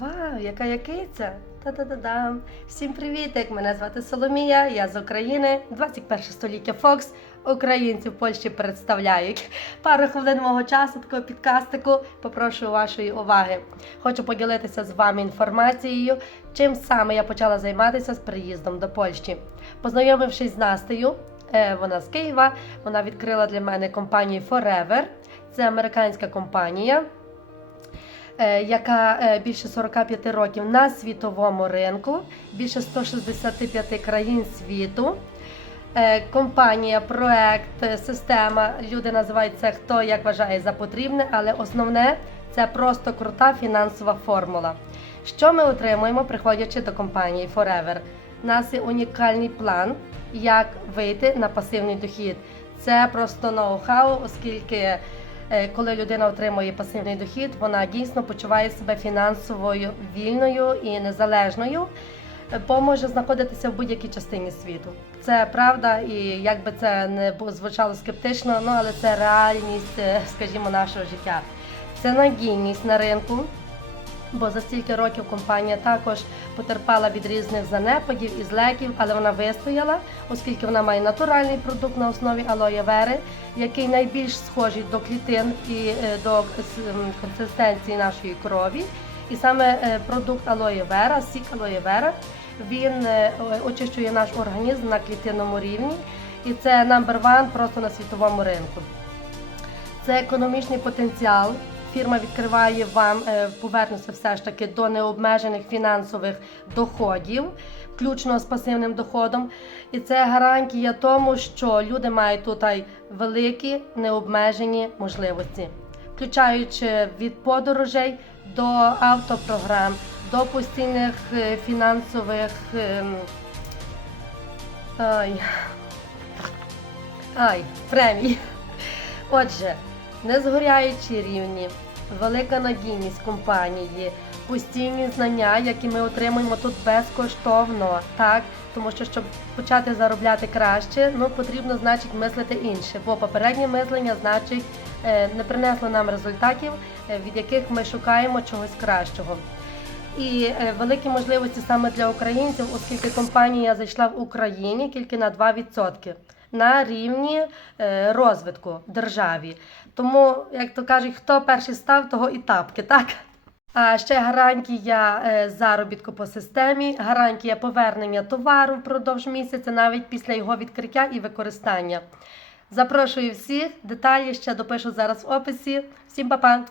Вау, яка якиця! Та-та-та-дам! Всім привітик! Мене звати Соломія, я з України, 21 століття Фокс. Українці в Польщі представляють. Пару хвилин мого часу такого підкастику. Попрошу вашої уваги. Хочу поділитися з вами інформацією, чим саме я почала займатися з приїздом до Польщі. Познайомившись з Настею, е, вона з Києва, вона відкрила для мене компанію Forever. Це американська компанія яка е, більше 45 років на світовому ринку, більше 165 країн світу. Е, Компанія, проект, е, система. Люди називають це хто як вважає за потрібне, але основне це просто крута фінансова формула. Що ми отримуємо, приходячи до компанії Forever? У нас є унікальний план, як вийти на пасивний дохід. Це просто ноу-хау, оскільки е, коли людина отримує пасивний дохід, вона дійсно почуває себе фінансовою вільною і незалежною, е, бо може знаходитися в будь-якій частині світу. Це правда, і як би це не звучало скептично, ну але це реальність, е, скажімо, нашого життя. Це надійність на ринку. Бо за стільки років компанія також потерпала від різних занепадів і злеків, але вона вистояла, оскільки вона має натуральний продукт на основі алоє вери, який найбільш схожий до клітин і е, до консистенції нашої крові. І саме е, продукт алоє вера, сік алоє вера, він е, очищує наш організм на клітинному рівні, і це number one просто на світовому ринку. Це економічний потенціал. Фірма відкриває вам, е, повернуся все ж таки до необмежених фінансових доходів, включно з пасивним доходом. І це гарантія тому, що люди мають тут великі необмежені можливості, включаючи від подорожей до автопрограм, до постійних е, фінансових. ем, Ай, ай, премій. Отже, незгоряючі рівні, велика надійність компанії, постійні знання, які ми отримуємо тут безкоштовно, так? Тому що щоб почати заробляти краще, ну потрібно значить мислити інше, бо попереднє мислення значить е, не принесло нам результатів, е, від яких ми шукаємо чогось кращого. І е, великі можливості саме для українців, оскільки компанія зайшла в Україні тільки на 2% на рівні е, розвитку державі. Тому, як то кажуть, хто перший став, того і тапки, так? А ще гарантія е, заробітку по системі, гарантія повернення товару впродовж місяця, навіть після його відкриття і використання. Запрошую всіх, деталі ще допишу зараз в описі. Всім па-па!